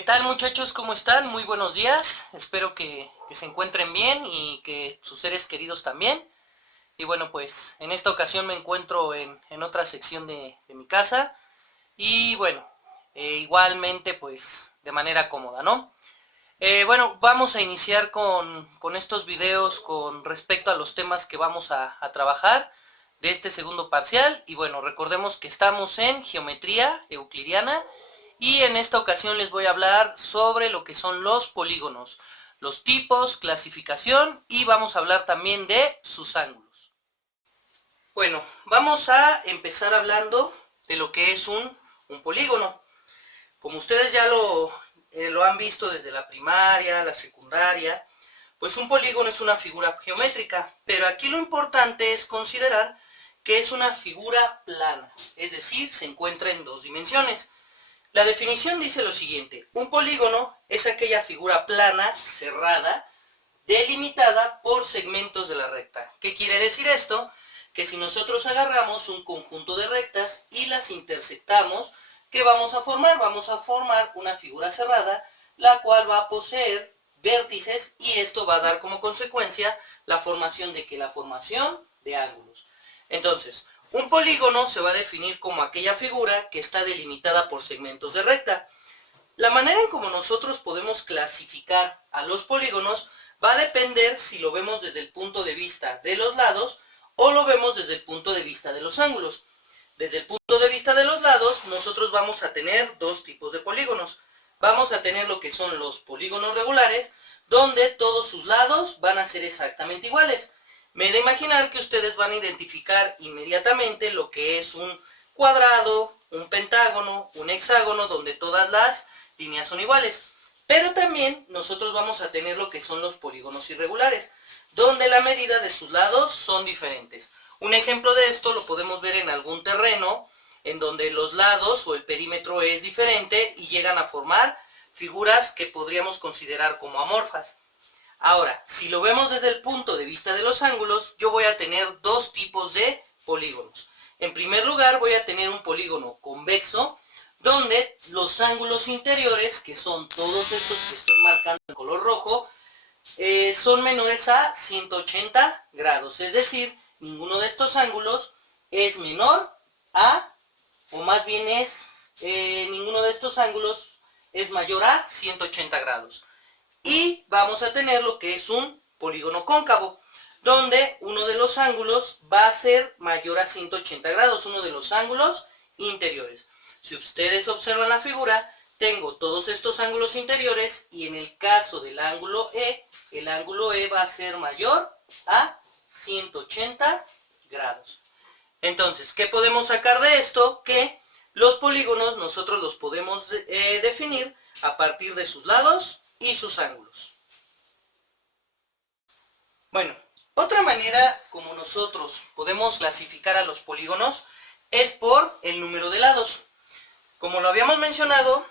¿Qué tal, muchachos? ¿Cómo están? Muy buenos días. Espero que se encuentren bien y que sus seres queridos también. Y bueno, pues en esta ocasión me encuentro en otra sección de mi casa. Y bueno, igualmente pues de manera cómoda, ¿no? Bueno, vamos a iniciar con estos videos con respecto a los temas que vamos a trabajar de este segundo parcial. Y bueno, recordemos que estamos en geometría euclidiana y en esta ocasión les voy a hablar sobre lo que son los polígonos, los tipos, clasificación y vamos a hablar también de sus ángulos. Bueno, vamos a empezar hablando de lo que es un polígono. Como ustedes ya lo han visto desde la primaria, la secundaria, pues un polígono es una figura geométrica, pero aquí lo importante es considerar que es una figura plana, es decir, se encuentra en dos dimensiones. La definición dice lo siguiente: un polígono es aquella figura plana, cerrada, delimitada por segmentos de la recta. ¿Qué quiere decir esto? Que si nosotros agarramos un conjunto de rectas y las intersectamos, ¿qué vamos a formar? Vamos a formar una figura cerrada, la cual va a poseer vértices y esto va a dar como consecuencia la formación de la formación de ángulos. Entonces, un polígono se va a definir como aquella figura que está delimitada por segmentos de recta. La manera en como nosotros podemos clasificar a los polígonos va a depender si lo vemos desde el punto de vista de los lados o lo vemos desde el punto de vista de los ángulos. Desde el punto de vista de los lados, nosotros vamos a tener dos tipos de polígonos. Vamos a tener lo que son los polígonos regulares, donde todos sus lados van a ser exactamente iguales. Me he de imaginar que ustedes van a identificar inmediatamente lo que es un cuadrado, un pentágono, un hexágono, donde todas las líneas son iguales. Pero también nosotros vamos a tener lo que son los polígonos irregulares, donde la medida de sus lados son diferentes. Un ejemplo de esto lo podemos ver en algún terreno, en donde los lados o el perímetro es diferente y llegan a formar figuras que podríamos considerar como amorfas. Ahora, si lo vemos desde el punto de vista de los ángulos, yo voy a tener dos tipos de polígonos. En primer lugar, voy a tener un polígono convexo, donde los ángulos interiores, que son todos estos que estoy marcando en color rojo, son menores a 180 grados. Es decir, ninguno de estos ángulos es menor a, o más bien ninguno de estos ángulos es mayor a 180 grados. Y vamos a tener lo que es un polígono cóncavo, donde uno de los ángulos va a ser mayor a 180 grados, uno de los ángulos interiores. Si ustedes observan la figura, tengo todos estos ángulos interiores y en el caso del ángulo E, el ángulo E va a ser mayor a 180 grados. Entonces, ¿qué podemos sacar de esto? Que los polígonos nosotros los podemos definir a partir de sus lados y sus ángulos. Bueno, otra manera como nosotros podemos clasificar a los polígonos es por el número de lados. Como lo habíamos mencionado,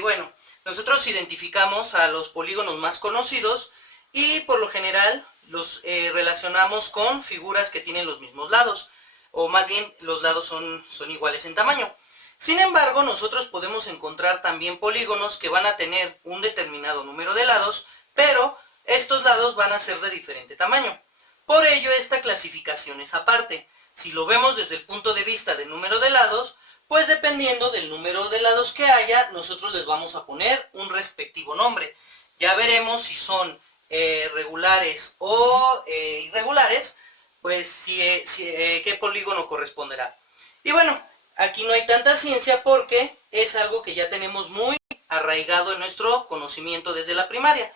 bueno, nosotros identificamos a los polígonos más conocidos y por lo general los relacionamos con figuras que tienen los mismos lados, o más bien los lados son iguales en tamaño. Sin embargo, nosotros podemos encontrar también polígonos que van a tener un determinado número de lados, pero estos lados van a ser de diferente tamaño. Por ello, esta clasificación es aparte. Si lo vemos desde el punto de vista del número de lados, pues dependiendo del número de lados que haya, nosotros les vamos a poner un respectivo nombre. Ya veremos si son regulares o irregulares, pues qué polígono corresponderá. Y bueno, aquí no hay tanta ciencia porque es algo que ya tenemos muy arraigado en nuestro conocimiento desde la primaria.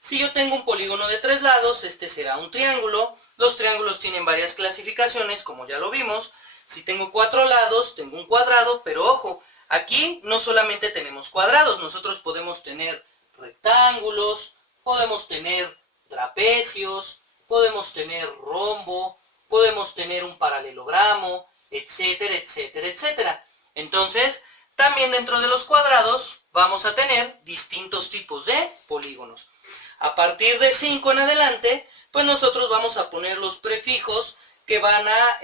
Si yo tengo un polígono de 3 lados, este será un triángulo. Los triángulos tienen varias clasificaciones, como ya lo vimos. Si tengo 4 lados, tengo un cuadrado, pero ojo, aquí no solamente tenemos cuadrados, nosotros podemos tener rectángulos, podemos tener trapecios, podemos tener rombo, podemos tener un paralelogramo, etcétera, etcétera, etcétera. Entonces, también dentro de los cuadrados vamos a tener distintos tipos de polígonos. A partir de 5 en adelante, pues nosotros vamos a poner los prefijos que van a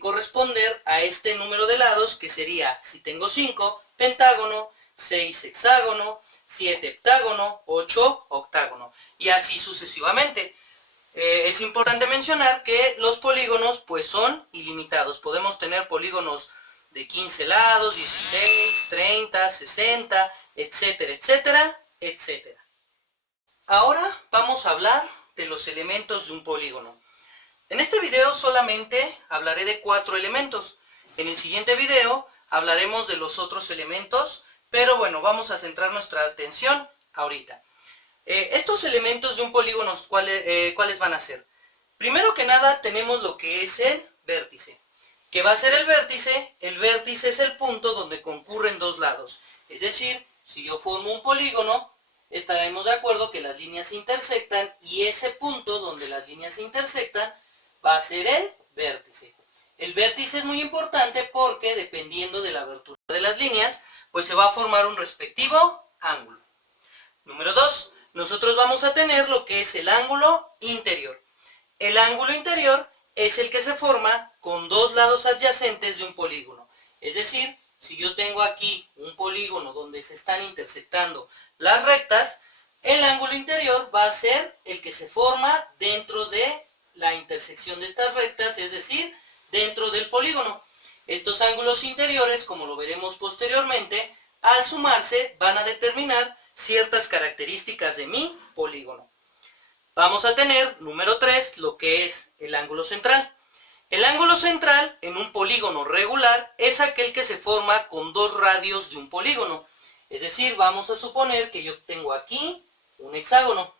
corresponder a este número de lados, que sería, si tengo 5, pentágono, 6, hexágono, 7 heptágono, 8 octágono, y así sucesivamente. Es importante mencionar que los polígonos pues son ilimitados. Podemos tener polígonos de 15 lados, 16, 30, 60, etcétera, etcétera, etcétera. Ahora vamos a hablar de los elementos de un polígono. En este video solamente hablaré de 4 elementos. En el siguiente video hablaremos de los otros elementos, pero bueno, vamos a centrar nuestra atención ahorita. Estos elementos de un polígono, ¿cuáles van a ser? Primero que nada tenemos lo que es el vértice. ¿Qué va a ser el vértice? El vértice es el punto donde concurren dos lados. Es decir, si yo formo un polígono, estaremos de acuerdo que las líneas se intersectan y ese punto donde las líneas se intersectan va a ser el vértice. El vértice es muy importante porque dependiendo de la abertura de las líneas, pues se va a formar un respectivo ángulo. Número 2. Nosotros vamos a tener lo que es el ángulo interior. El ángulo interior es el que se forma con dos lados adyacentes de un polígono. Es decir, si yo tengo aquí un polígono donde se están intersectando las rectas, el ángulo interior va a ser el que se forma dentro de la intersección de estas rectas, es decir, dentro del polígono. Estos ángulos interiores, como lo veremos posteriormente, al sumarse van a determinar ciertas características de mi polígono. Vamos a tener, número 3, lo que es el ángulo central. El ángulo central en un polígono regular es aquel que se forma con dos radios de un polígono. Es decir, vamos a suponer que yo tengo aquí un hexágono.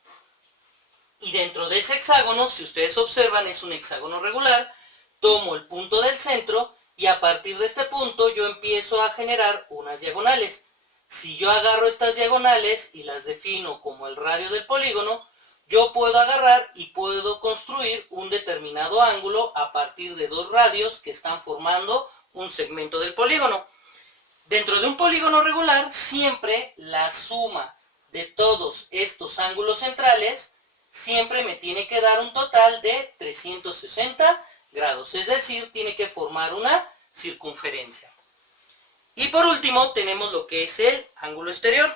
Y dentro de ese hexágono, si ustedes observan, es un hexágono regular. Tomo el punto del centro y a partir de este punto yo empiezo a generar unas diagonales. Si yo agarro estas diagonales y las defino como el radio del polígono, yo puedo agarrar y puedo construir un determinado ángulo a partir de dos radios que están formando un segmento del polígono. Dentro de un polígono regular, siempre la suma de todos estos ángulos centrales siempre me tiene que dar un total de 360 grados, es decir, tiene que formar una circunferencia. Y por último tenemos lo que es el ángulo exterior.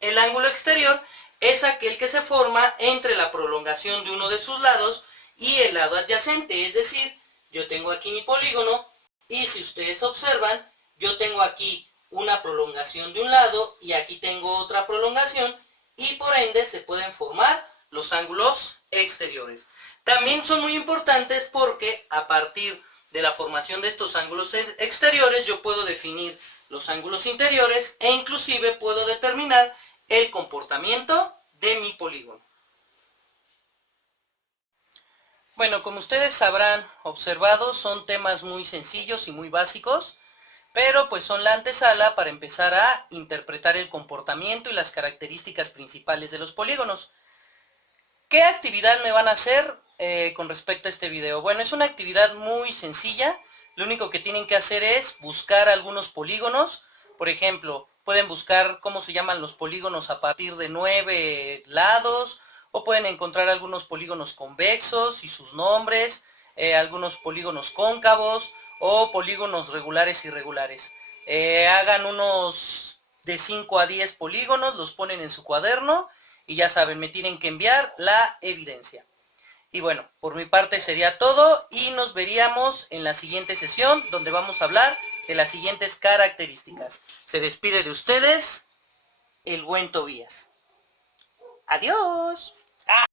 El ángulo exterior es aquel que se forma entre la prolongación de uno de sus lados y el lado adyacente, es decir, yo tengo aquí mi polígono y si ustedes observan, yo tengo aquí una prolongación de un lado y aquí tengo otra prolongación y por ende se pueden formar los ángulos exteriores. También son muy importantes porque a partir de la formación de estos ángulos exteriores yo puedo definir los ángulos interiores e inclusive puedo determinar el comportamiento de mi polígono. Bueno, como ustedes habrán observado, son temas muy sencillos y muy básicos, pero pues son la antesala para empezar a interpretar el comportamiento y las características principales de los polígonos. ¿Qué actividad me van a hacer con respecto a este video? Bueno, es una actividad muy sencilla. Lo único que tienen que hacer es buscar algunos polígonos. Por ejemplo, pueden buscar cómo se llaman los polígonos a partir de 9 lados, o pueden encontrar algunos polígonos convexos y sus nombres, algunos polígonos cóncavos o polígonos regulares y irregulares. Hagan unos de 5 a 10 polígonos, los ponen en su cuaderno y ya saben, me tienen que enviar la evidencia. Y bueno, por mi parte sería todo y nos veríamos en la siguiente sesión donde vamos a hablar de las siguientes características. Se despide de ustedes el buen Tobías. ¡Adiós!